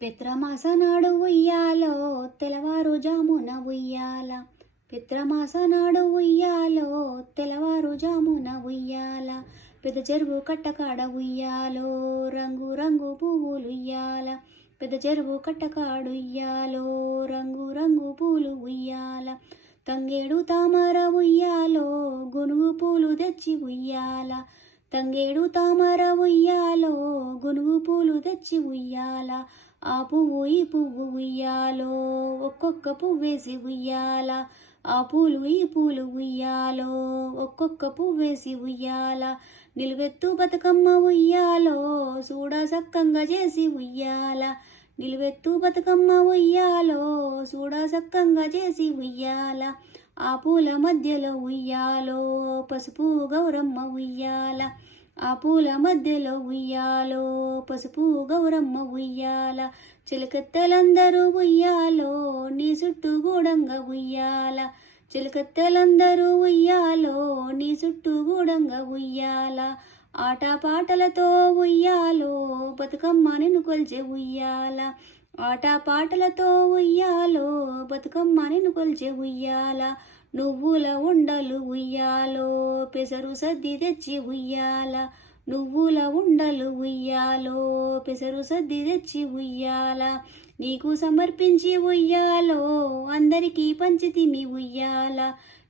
పిత్రమాస నాడు ఉయ్యాలో తెల్లవారుజామున ఉయ్యాల. పిత్రమాస నాడు ఉయ్యాలో తెల్లవారుజామున ఉయ్యాల. పెద్ద చెరువు కట్టకాడ ఉయ్యాలో రంగు రంగు పువ్వులు ఉయ్యాల. పెద్ద చెరువు కట్టకాడు ఉయ్యాలో రంగు రంగు పూలు ఉయ్యాల. తంగేడు తామర ఉయ్యాలో గునుగు పూలు తెచ్చి ఉయ్యాల. తంగేడు తామర ఉయ్యాలో గునుగు పూలు తెచ్చి ఉయ్యాల. ఆ పువ్వు ఈ పువ్వు ఉయ్యాలో ఒక్కొక్క పువ్వేసి ఉయ్యాల. ఆ పూలు ఈ పూలు ఉయ్యాలో ఒక్కొక్క పువ్వేసి ఉయ్యాల. నిలువెత్తు బతుకమ్మ ఉయ్యాలో చూడ సక్కంగా చేసి ఉయ్యాల. నిలువెత్తు బతుకమ్మ ఉయ్యాలో చూడ సక్కంగా చేసి ఉయ్యాల. ఆ పూల మధ్యలో ఉయ్యాలో పసుపు గౌరమ్మ ఉయ్యాల. ఆ పూల మధ్యలో ఉయ్యాలో పసుపు గౌరమ్మ ఉయ్యాల. చిలకత్తెలందరూ ఉయ్యాలో నీ చుట్టూ గూడంగా ఉయ్యాల. చిలకత్తెలందరూ ఉయ్యాలో నీ చుట్టూ గూడంగా ఉయ్యాల. ఆటపాటలతో ఉయ్యాలో బతుకమ్మ నిన్ను కొల్చే ఉయ్యాల. ఆటపాటలతో ఉయ్యాలో బతుకమ్మ నిన్ను కొల్చే ఉయ్యాల. నువ్వుల ఉండలు ఉయ్యాలో పెసరు సద్ది తెచ్చి ఉయ్యాల. నువ్వుల ఉండలు ఉయ్యాలో పెసరు సద్ది తెచ్చి ఉయ్యాల. నీకు సమర్పించి ఉయ్యాలో అందరికీ పంచితిమి ఉయ్యాల.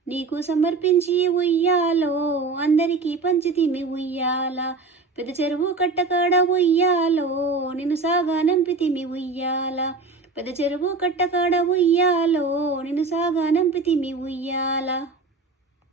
నీకు సమర్పించి ఉయ్యాలో అందరికీ పంచితిమి ఉయ్యాల. పెద్ద చెరువు కట్టకాడ ఉయ్యాలో నిన్ను సాగా నంపితిమి ఉయ్యాల. పెద్ద చెరువు కట్టకాడ ఉయ్యాలో నిన్ను సాగా నంపితిమి ఉయ్యాల.